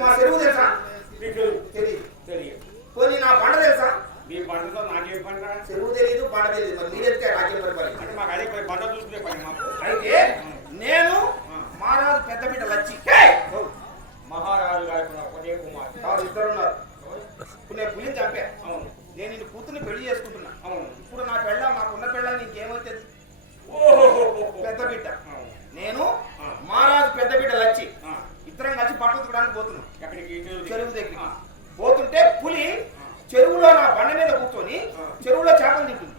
మా చెరువు తెలుసా? నీకు తెలియదు తెలియదు. పోనీ నా పంట తెలుసా? నీ పంటతో నాకేం పంట చెరువు తెలియదు పంట తెలియదు మరి మీరెత్తే నాకేం పని పని అంటే మాకు అదే పని పంట చూసుకునే పని మాకు. అయితే నేను మహారాజు పెద్ద బిడ్డ లచ్చి మహారాజు గారి ఒకటే కుమార్ ఇద్దరు ఉన్నారు ఇప్పుడు నేను పులిని చంపా. అవును. నేను నిన్ను కూతుర్ని పెళ్ళి చేసుకుంటున్నా. అవును. ఇప్పుడు నా పెళ్ళ నాకున్న పెళ్ళ నీకేమవుతుంది? ఓహో! పెద్ద బిడ్డ. నేను. మహారాజు పెద్ద బిడ్డ లచ్చి తుడడానికి పోతున్నాం. చెరువు దగ్గర పోతుంటే పులి చెరువులో నా బండ మీద కూర్చొని చెరువులో చేపలు తింటుంది.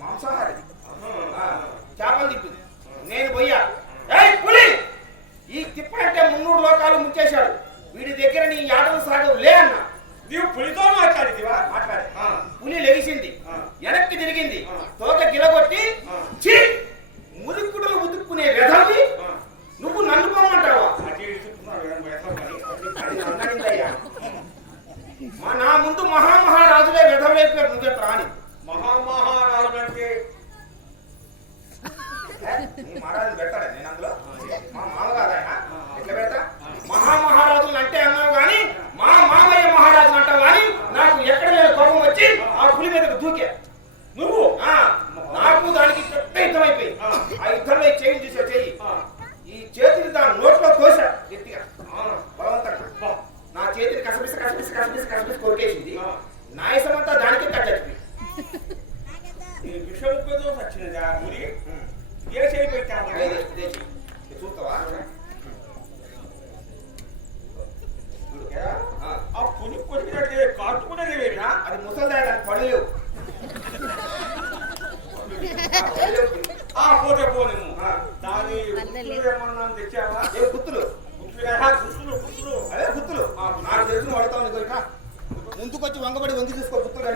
మాంసాహారి. చేపలు తింటుంది. నేను పోయా ఏయ్ పులి! ఈ తిప్ప అంటే మున్నూరు లోకాలు ముంచేశాడు. వీడి దగ్గర నీ యాదవ సాగవు లే అన్న. నీవు పులితో మాట్లాడితివా? మాట్లాడే. పులి లెగిసింది. వెనక్కి తిరిగింది. తోక గిలగొట్టి ముదుక్కుడులు ఉతుక్కునే వెధవి ఆ. నువ్వు నన్ను పోమంటావా అటు ఇటు తిప్పుతున్నాడు, ఏం వేస్తావు మరి? మా నా ముందు మహామహారాజులే వెధవలైపోయారు నువ్వే ప్రాణి. మహామహారాజు అంటే మహారాజు పెట్టాడా నేను అందులో? మా మామ కాదా ఆయన? ఆ. ఎట్లా పెడతా? మహామహారాజులు అంటే అన్నావు కానీ మా మామయ్య మహారాజు అంటావు కానీ నాకు ఎక్కడ లేని కోపం వచ్చి ఆ పులి మీదకు దూకే. నువ్వు ఆ, నాకు దానికి పెద్ద యుద్ధం అయిపోయింది ఆ. యుద్ధంలో ఈ చేయి. చూసా చెయ్యి ఆ, ఈ చేతిని దాని నోట్లో కోసా గట్టిగా ఆ, బలవంతంగా బా. నా చేతిని కసపిసి కసపిసి కొరికేసింది. నాయసమంతా దానికే ఈ విషముఖతో సచ్చినది ఆ పులి ఏ చేయి పెట్టాము చూస్తావా? చూడు. ఆ, ఆ. పులి కొట్టినట్టే కాటుకునేది వేరేనా అది ముసలిదా దాని ఆ, పోతే ఏమన్నా తెచ్చావా? ఏ గుత్తులు? గుర్తులు గుర్తులు గుర్తులు అదే గుత్తులు. నాకు తెలిసిన వాడతావు నీకు ఇక ముందుకొచ్చి వంగబడి వంగి చూసుకో గుత్తులు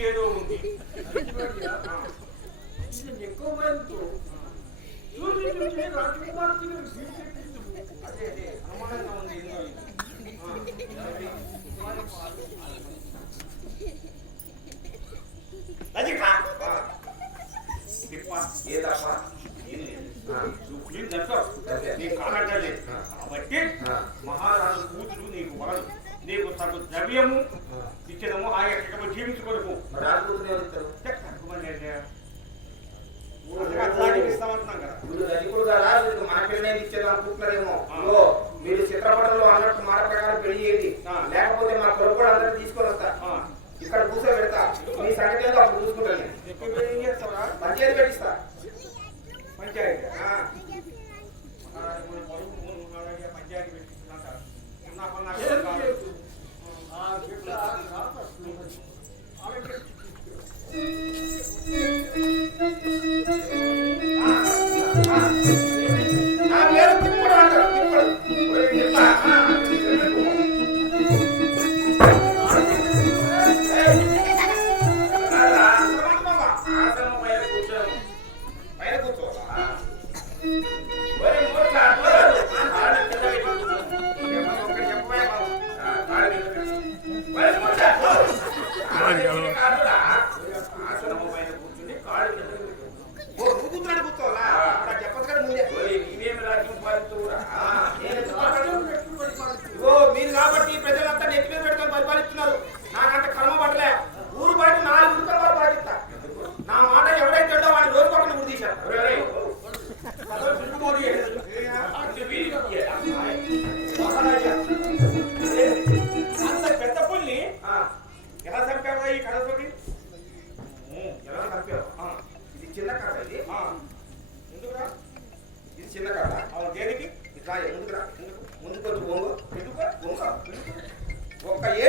ఏదో ఉంది. ఎక్కువ రాజకుమార్తెను విడిచిపెట్టింది. అదే అదే అనుమానంగా ఉంది Ah. ఒక్క ఏడు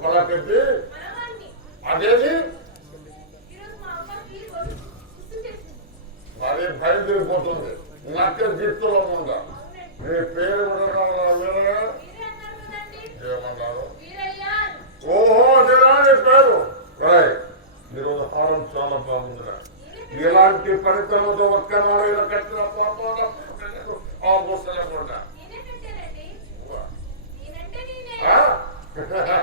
ఒకలా చెప్పి అదేది? మరి బయలుదేరిపోతుంది. నక్క గిట్టులో ఉందా? మీ పేరు ఏమన్నారు? ఓహో అదేనా నీ పేరు. రైట్. ఈరోజు హారం చాలా బాగుందిరా. ఇలాంటి పరికరంతో ఒక్కనాడు కట్టిన పాప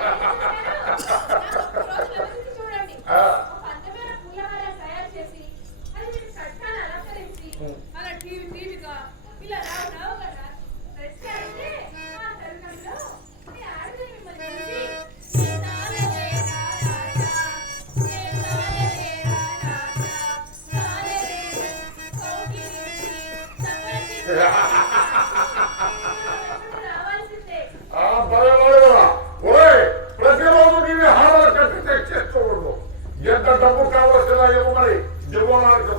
డబ్బు కావలసిన ఇవ్వమని దివ్వడానికి